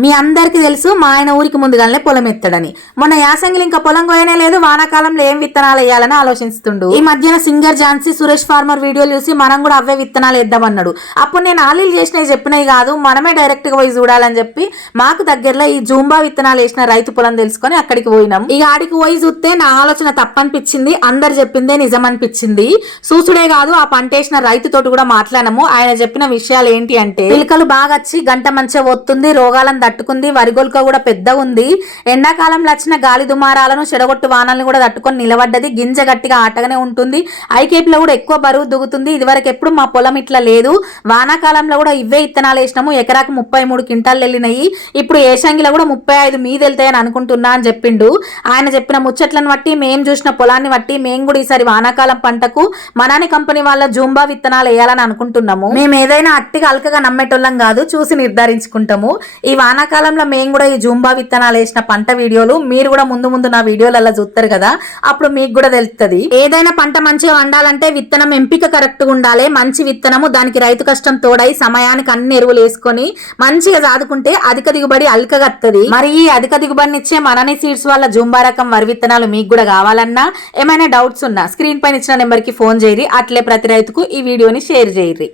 మీ అందరికి తెలుసు మా ఆయన ఊరికి ముందుగానే పొలం ఎత్తడని. మొన్న యాసంగిలు ఇంకా పొలం కోయనే లేదు, వానాకాలంలో ఏం విత్తనాలు వేయాలని ఆలోచిస్తుండు. ఈ మధ్యన సింగర్ ఝాన్సీ సురేష్ ఫార్మర్ వీడియోలు చూసి మనం కూడా అవే విత్తనాలు వేద్దామన్నాడు. అప్పుడు నేను ఆలీలు చేసినవి చెప్పినవి కాదు, మనమే డైరెక్ట్ గా పోయి చూడాలని చెప్పి మాకు దగ్గరలో ఈ జూంబా విత్తనాలు వేసిన రైతు పొలం తెలుసుకొని అక్కడికి పోయినాం. ఇక ఆడికి పోయి చూస్తే నా ఆలోచన తప్పనిపించింది, అందరు చెప్పిందే నిజం అనిపించింది. చూసుడే కాదు, ఆ పంట వేసిన రైతుతోటి కూడా మాట్లాడము. ఆయన చెప్పిన విషయాలు ఏంటి అంటే, పిలకలు బాగా వచ్చి గంట మంచిగా వస్తుంది, రోగాలను తట్టుకుంది, వరిగొల్క కూడా పెద్ద ఉంది, ఎండాకాలంలో వచ్చిన గాలి దుమారాలను చెడగొట్టు వానల్ని కూడా తట్టుకొని నిలబడ్డది, గింజ గట్టిగా ఆటగానే ఉంటుంది, ఐకేపీలో కూడా ఎక్కువ బరువు దుగుతుంది. ఇదివరకు ఎప్పుడు మా పొలం ఇట్లా లేదు, వానాకాలంలో కూడా ఇవే ఇత్తనాలు వేసినాము, ఎకరాకు 33 క్వింటాలు వెళ్ళినాయి, ఇప్పుడు ఏషంగిలో కూడా 35 మీద వెళ్తాయని అనుకుంటున్నా అని చెప్పిండు. ఆయన చెప్పిన ముచ్చట్లను బట్టి, మేము చూసిన పొలాన్ని బట్టి మేము కూడా ఈసారి వానాకాలం పంటకు మనాని కంపెనీ వాళ్ళ జూంబా విత్తనాలు వేయాలని అనుకుంటున్నాము. మేము ఏదైనా అట్టిగా అల్కగా నమ్మేటోళ్ళం కాదు, చూసి నిర్ధారించుకుంటాము. ఈ వానాకాలంలో మేము కూడా ఈ జూంబా విత్తనాలు వేసిన పంట వీడియోలు మీరు కూడా ముందు నా వీడియోలలో చూస్తారు కదా, అప్పుడు మీకు కూడా తెలుస్తుంది. ఏదైనా పంట మంచిగా వండాలంటే విత్తనం ఎంపిక కరెక్ట్ గా ఉండాలి. మంచి విత్తనము, దానికి రైతు కష్టం తోడై సమయానికి అన్ని ఎరువులు వేసుకొని మంచిగా సాదుకుంటే అధిక దిగుబడి అల్కగత్తది. మరి ఈ అధిక దిగుబడినిచ్చే మనని సీడ్స్ వాళ్ళ జూంబా రకం వరి విత్తనాలు మీకు కూడా కావాలన్నా, ఏమైనా డౌట్స్ ఉన్నా స్క్రీన్ పైన ఇచ్చిన నెంబర్ కి ఫోన్ చేయరి. అట్లే ప్రతి రైతుకు ఈ వీడియోని షేర్ చేయరి.